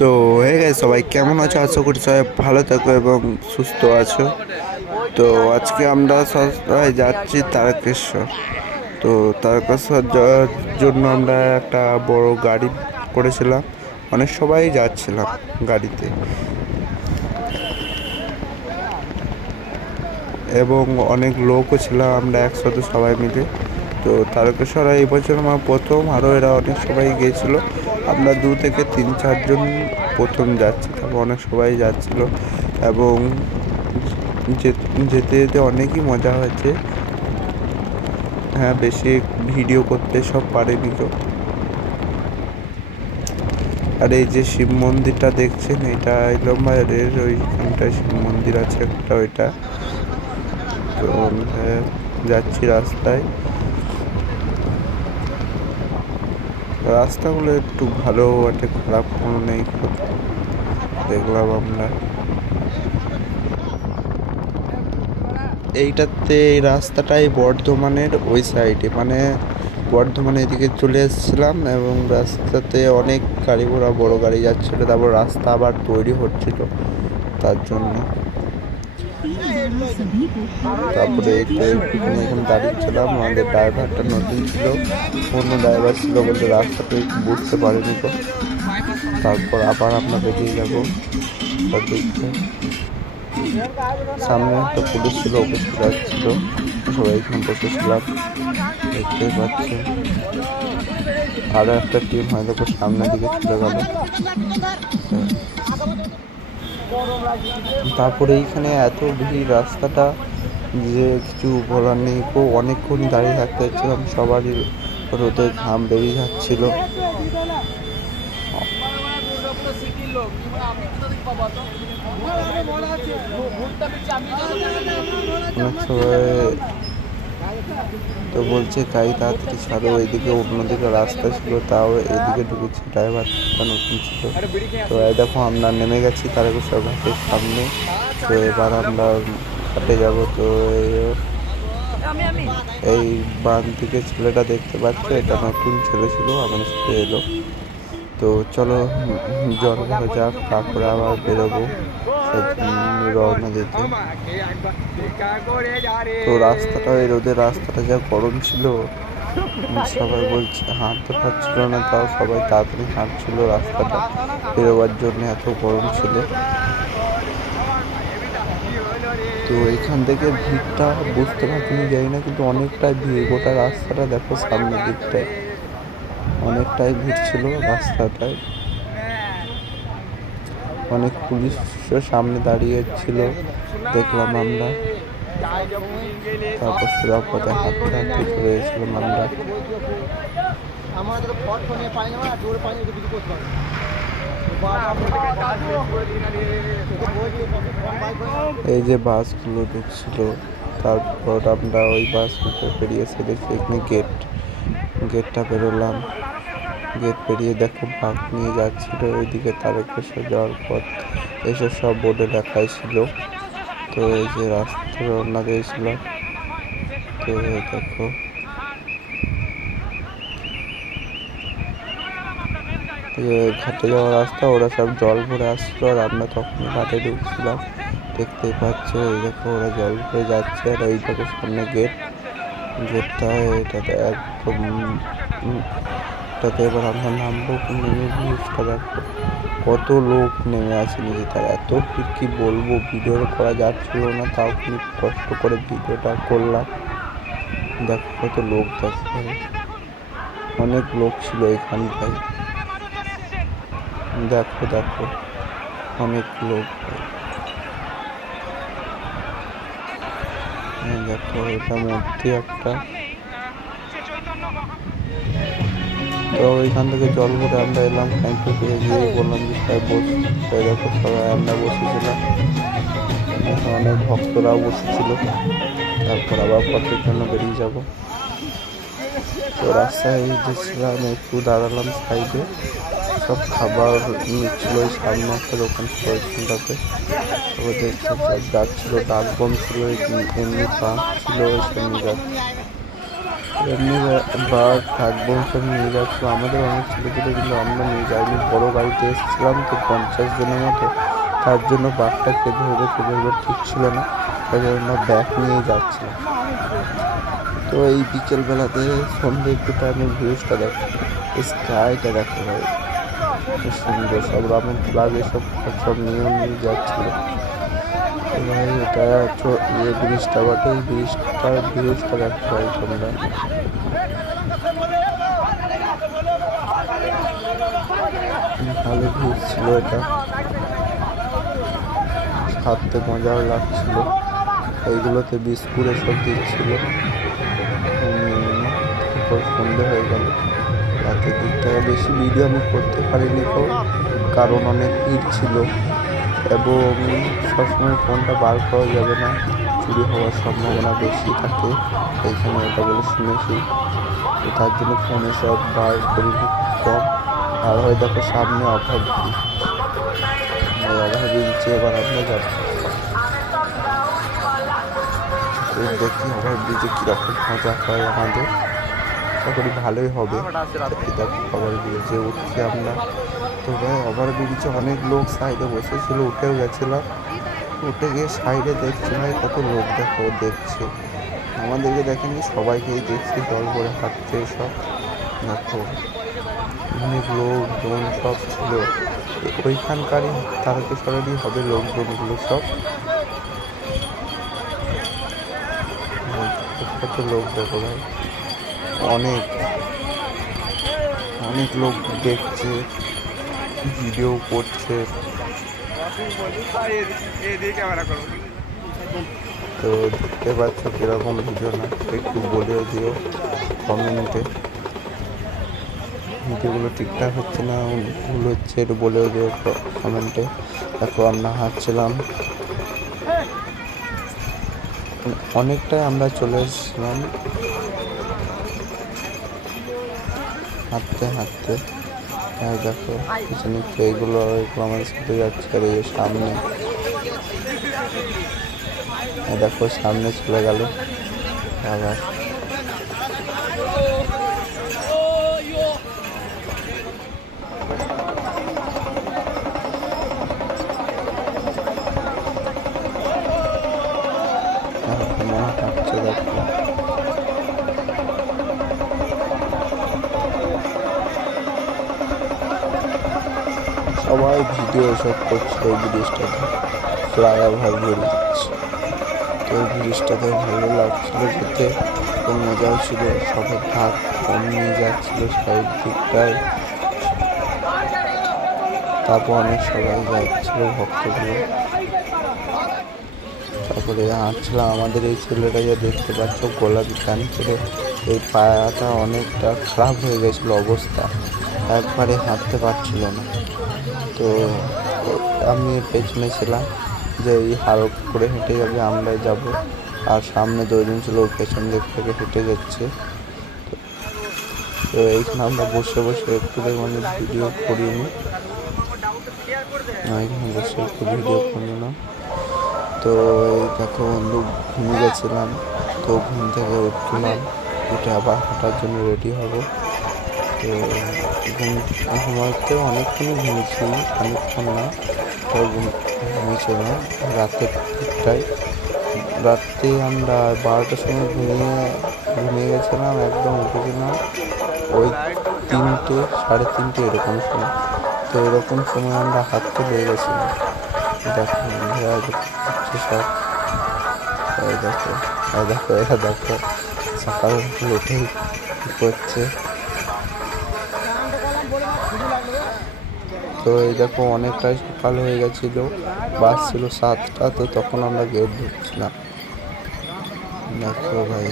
তো হয়ে গেছে সবাই কেমন আছো? আশা করি সবাই ভালো থাকো এবং সুস্থ আছো। তো আজকে আমরা সবাই যাচ্ছি তারকেশ্বর। তো তারকেশ্বর যাওয়ার জন্য আমরা একটা বড় গাড়ি করেছিলাম, অনেক সবাই যাচ্ছিলাম গাড়িতে এবং অনেক লোকও ছিলাম আমরা একসাথে সবাই মিলে। তো তারকেশ্বর এই বছর আমার প্রথম, আরও এরা অনেক সবাই গিয়েছিলো। আমরা 2 থেকে 3-4 জন প্রথম যাচ্ছি, তারপর অনেক সবাই যাচ্ছিল এবং যেতে যেতে অনেকই মজা হয়েছে। হ্যাঁ, বেশি ভিডিও করতে সব পারেনি তো। আর এই যে শিব মন্দিরটা দেখছেন, এটা ইলমবাইরের ওইখানটায় শিব মন্দির আছে একটা, ওইটা। তো যাচ্ছি রাস্তায়, রাস্তাগুলো একটু ভালো একটা, খারাপ কোনো নেই। দেখলাম আমরা এই রাস্তাটাই বর্ধমানের ওই সাইডে, মানে বর্ধমানের এদিকে চলে এসেছিলাম এবং রাস্তাতে অনেক গাড়ি ঘোড়া, বড় গাড়ি যাচ্ছিলো। তারপর রাস্তা আবার তৈরি হচ্ছিল, তার জন্য। তারপরে এখানে দাঁড়িয়েছিলাম, আমাদের ড্রাইভারটা নতুন ছিল, অন্য ড্রাইভার ছিল বলতে রাস্তাটা একটু বুঝতে পারিনি তো। তারপর আবার আমরা বেরিয়ে যাবো দেখতে। সামনে একটা পুলিশ ছিল, অফিস যাচ্ছিল, সবাই এখানে বসেছিলাম, দেখতেই পাচ্ছেন। আরো একটা টিম হয়তো সামনের দিকে চলে গেল। তারপরে এইখানে এত ভিড় রাস্তাটা যে কিছু বলার নেই। অনেকক্ষণ দাঁড়িয়ে থাকতে হচ্ছিলাম, সবারই রোদে ঘাম বেরিয়ে যাচ্ছিল। অনেক সবাই তো বলছে গাড়ি তাড়াতাড়ি ছাড়ো, এইদিকে অন্যদিকে রাস্তা ছিল, তাও এইদিকে ঢুকেছি। ড্রাইভারটা নতুন ছিল। তো এই দেখো আমরা নেমে গেছি তারকেশ্বর ঘাটের সামনে। তো এবার আমরা ঘাটে যাব। তো এই বান থেকে ছেলেটা দেখতে পাচ্ছ, এটা নতুন ছেলে ছিল, আমাদের সাথে এলো। তো চলো জল ভরা যাক, তারপরে আবার বেরোবো রওনা দিতে। তো রাস্তাটা, এই রোদের রাস্তাটা যা গরম ছিল, সবাই বলছে হাঁটতে পারছিল না, তাও সবাই তাড়াতাড়ি হাঁটছিল রাস্তাটা বেরোবার জন্য, এত গরম ছিল। তো এখান থেকে ভিড়টা বুঝতে পারছিনি, যাই না, কিন্তু অনেকটাই ভিড়। গোটা রাস্তাটা দেখো, সামনের দিকটায় অনেকটাই ভিড় ছিল রাস্তাটায়। অনেক পুলিশও সামনে দাঁড়িয়ে ছিল, দেখলাম আমরা। তারপর সুরাপথে হাঁটতে হাঁটতে চলে এসেছিলাম আমরা। এই যে বাসগুলো ঢুকছিল, তারপর আমরা ওই বাসগুলো পেরিয়ে এসে দেখি এখানে গেটটা পেরোলাম। গেট পেরিয়ে দেখো বাঘ নিয়ে যাচ্ছিল ওইদিকে তারকেশ্বর যাওয়ার পথ, এসব সব বোর্ডে লেখাই ছিল। তো এই যে রাস্তা রওনা দিয়েছিলাম। তো দেখো ঘাটে যাওয়ার রাস্তা, ওরা সব জল ভরে আসছিল আর আমরা তখন ঘাটে ঢুকছিলাম। দেখতেই পাচ্ছ, এই দেখো ওরা জল ভরে যাচ্ছে, আর এই দেখো সামনে গেটটা, এটাতে একদম এটাতে এবার আমরা নামবো। নেমে ভিউজটা দেখো, কত লোক নেমে আছে নিচে, তার এত ভিড় কি বলবো, ভিডিও করা যাচ্ছিল না, তাও খুব কষ্ট করে ভিডিওটা করলাম। দেখো কত লোক, দেখো অনেক লোক ছিল এখানটায়। দেখো দেখো অনেক লোক। দেখো এটা মূর্তি একটা। তো ওইখান থেকে জল ভরে আমরা এলাম, খাইতে পেয়ে গিয়ে বললাম যে সবাই বসে। দেখো সবাই আমরা বসেছিলাম, অনেক ভক্তরাও বসেছিল। তারপর আবার পথের জন্য বেরিয়ে যাব। তো রাস্তায় দেখছিলাম, একটু দাঁড়ালাম সাইডে, সব খাবার নিচ্ছিল। ওই সামনে একটা দোকান ছিল ওইখানটাতে, তারপর দেখছিলাম সব যাচ্ছিল, ডাক বম ছিল, এমনি পাম্প ছিল, ওইসব নিয়ে যাচ্ছে। এমনি বাঘ থাকবো সব নিয়ে যাচ্ছিল, আমাদের অনেক ছেলে ছিল কিন্তু আমরা নিয়ে যাইনি, বড়ো গাড়িতে এসেছিলাম তো 50 জনের মতো, তার জন্য বাঘটা ধরবে ঠিক ছিল না, তাই জন্য ব্যাগ নিয়ে যাচ্ছিলাম। তো এই বিকেলবেলাতে সন্ধ্যে একটু টাইমের ভিউজটা দেখো, স্কাইটা দেখো ভাই, খুব সুন্দর, সব রামের ফ্লাগ এসব সব নিয়ে যাচ্ছিলো। তো ভাই এটা ব্রিজটা বটে, এই ব্রিজটার ভিউজটা দেখো ভাই তোমরা, ভালো ভিউজ ছিল এটা, হাঁটতে মজাও লাগছিল। এইগুলোতে বিস্কুট এসব দিচ্ছিল। তারপর সন্ধে হয়ে গেল, রাতের দিকটায় বেশি ভিডিও আমি করতে পারিনি তো, কারণ অনেক ভিড় ছিল এবং সবসময় ফোনটা বার করা যাবে না, চুরি হওয়ার সম্ভাবনা বেশি থাকে এইখানে, এটা বলে শুনেছি। তো তার জন্য ফোনে সব বার করি কম। আর হয় দেখো সামনে ওভার ব্রিজে এবার আমরা যাবো, দেখি ওভার ব্রিজে কীরকম মজা হয় আমাদের, আশা করি ভালোই হবে। দেখো ওভার ব্রিজে উঠছি আমরা, তো ভাই ওভার ব্রিজে অনেক লোক সাইডে বসেছিল, উঠেও গেছিলাম, উঠে গিয়ে সাইডে দেখছি ভাই কত লোক দেখো দেখছে, আমাদেরকে দেখেনি সবাইকেই দেখছি, জল করে হাঁটছে সব, দেখো অনেক লোকজন সব ছিল, ওইখানকারই তারকেশ্বরেরই হবে লোকজনগুলো সব, কত লোক দেখো ভাই, অনেক অনেক লোক দেখছে, ভিডিও করছে। তো দেখতে পাচ্ছ কিরকম ভিডিও, না একটু বলেও দিও কমেন্টে, ভিডিওগুলো ঠিকঠাক হচ্ছে না ভুল হচ্ছে একটু বলেও দিও কমেন্টে। দেখো আমরা হাঁটছিলাম, অনেকটাই আমরা চলে এসেছিলাম হাঁটতে হাঁটতে। দেখো পিছনে এইগুলো আমাদের সাথে যাচ্ছে, আর এই সামনে দেখো সামনে চলে গেল আবার। মনে হাঁটছে দেখো, সবাই ভিডিও এসব করছে ওই ব্রিজটাতে, ফ্লাইওভার ব্রিজ, তো ওই ব্রিজটাতে ভালো লাগছিল যেতে, খুব মজাও ছিল, সবাই ভাগ কম নিয়ে যাচ্ছিল সাইড দিকটায়, তারপর অনেক সবাই যাচ্ছিল ভক্তগুলো। তারপরে হাঁটছিলাম, আমাদের এই ছেলেটা যে দেখতে পাচ্ছ গোলাপি প্যান্ট পরে, এই পায়াটা অনেকটা খারাপ হয়ে গেছিলো অবস্থা, একবারে হাঁটতে পারছিল না। তো আমি পেছনে ছিলাম যে এই হালক করে হেঁটে যাবে, আমরাই যাব, আর সামনে দুজন ছিল পেছন দিক থেকে হেঁটে যাচ্ছে। তো এইখানে আমরা বসে বসে একটু মানে ভিডিও করিনি, এখানে বসে একটু ভিডিও করি না। তো এই দেখো বন্ধু ঘুমিয়ে গেছিলাম, তো ঘুম থেকে উঠলাম, উঠে আবার হাঁটার জন্য রেডি হব। তো ঘুমাতে অনেকক্ষণই ঘুমিয়েছি, অনেকক্ষণ না, ঘুমিয়েছিলাম রাতের দিকটায়, রাত্রে আমরা 12টার সময় ঘুমিয়ে গেছিলাম, একদম উঠেছিলাম ওই 3টে 3:30 এরকম সময়। তো এরকম সময় আমরা হাঁটতে পেয়ে গেছিলাম। দেখো হচ্ছে সব, দেখো দেখো এরা দেখো সকাল উঠেই করছে। তো এই দেখো অনেকটাই সকাল হয়ে গেছিলো, বাস ছিল 7টা, তো তখন আমরা গেট ঢুকছিলাম। দেখো ভাই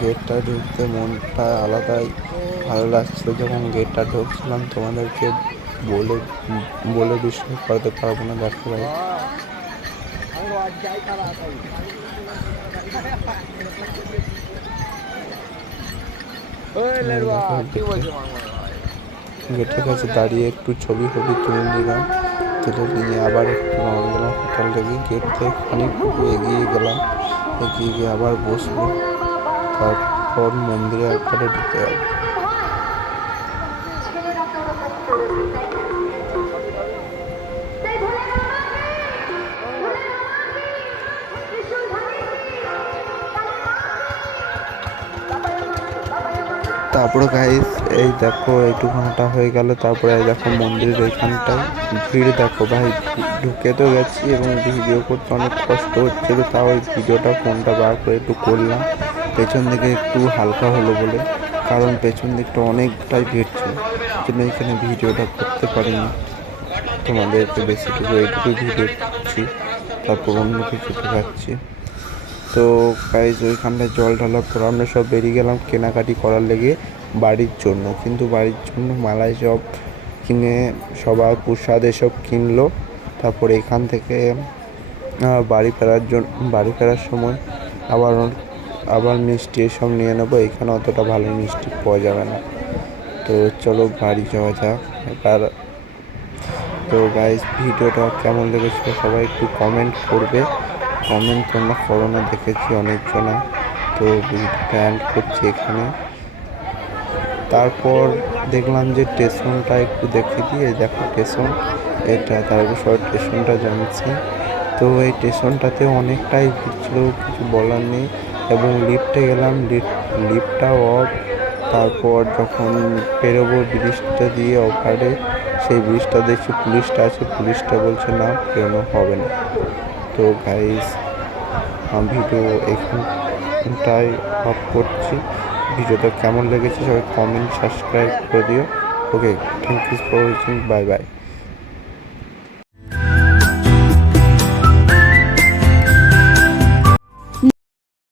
গেটটা ঢুকতে মনটা আলাদাই ভালো লাগছিল, যখন গেটটা ঢুকছিলাম তোমাদেরকে বলে বলে বিশ্বাস করতে পারবো না। দেখো ভাই গেটের কাছে দাঁড়িয়ে একটু ছবি তুলে নিলাম, তুলে নিয়ে আবার একটু রওনা দিলাম হোটেল থেকে। গেট থেকে খানিকটুকু এগিয়ে গেলাম, এগিয়ে গিয়ে আবার বসবো, তারপর মন্দিরে একবারে ঢুকে যাবো। তারপরে গাইস এই দেখো এইটুকু হাঁটা হয়ে গেল, তারপরে দেখো মন্দিরের এইখানটায় ভিড় দেখো ভাই, ঢুকে তো গেছি এবং ভিডিও করতে অনেক কষ্ট হচ্ছিল, তাও ওই ভিডিওটা ফোনটা বার করে একটু করলাম পেছন দিকে একটু হালকা হলো বলে, কারণ পেছন দিকটা অনেকটাই ভিড় ছিল, জন্য এখানে ভিডিওটা করতে পারিনি। তোমাদেরকে বেশিটুকু এইটুকুই ভিডিও করছি, তারপর অন্য কিছু দেখাচ্ছি। তো গাইজ ওইখানটায় জল ঢালার পর আমরা সব বেরিয়ে গেলাম কেনাকাটি করার লেগে বাড়ির জন্য, কিন্তু বাড়ির জন্য মালাই সব কিনে সবার প্রসাদ এসব কিনলো। তারপর এখান থেকে বাড়ি ফেরার সময় আবার মিষ্টি এসব নিয়ে নেবো, এখানে অতটা ভালো মিষ্টি পাওয়া যাবে না। তো চলো বাড়ি যাওয়া যাক এবার। তো গাইজ ভিডিওটা কেমন লেগেছিলো সবাই একটু কমেন্ট করবে, কমেন্ট তোমরা করো না দেখেছি অনেকজনা। তো ভিডিওটা এন্ড করছি এখানে। তারপর দেখলাম যে স্টেশনটা একটু দেখে দিয়ে, দেখো স্টেশন এটা তারকেশ্বর স্টেশনটা জানছি। তো এই স্টেশনটাতে অনেকটাই ভিড় ছিল, কিছু বলার নেই। এবং লিফটে গেলাম, লিফটটাও অফ। তারপর যখন পেরোবো ব্রিজটা দিয়ে ওপারে, সেই ব্রিজটা দেখছি পুলিশটা আছে, পুলিশটা বলছে না পেরোনো হবে না। তো গাইস ভিডিও এখানটায় অফ করছি। ভিডিওটা কেমন লেগেছে সবাই কমেন্ট সাবস্ক্রাইব করে দিও। Okay, thank you for watching, bye by.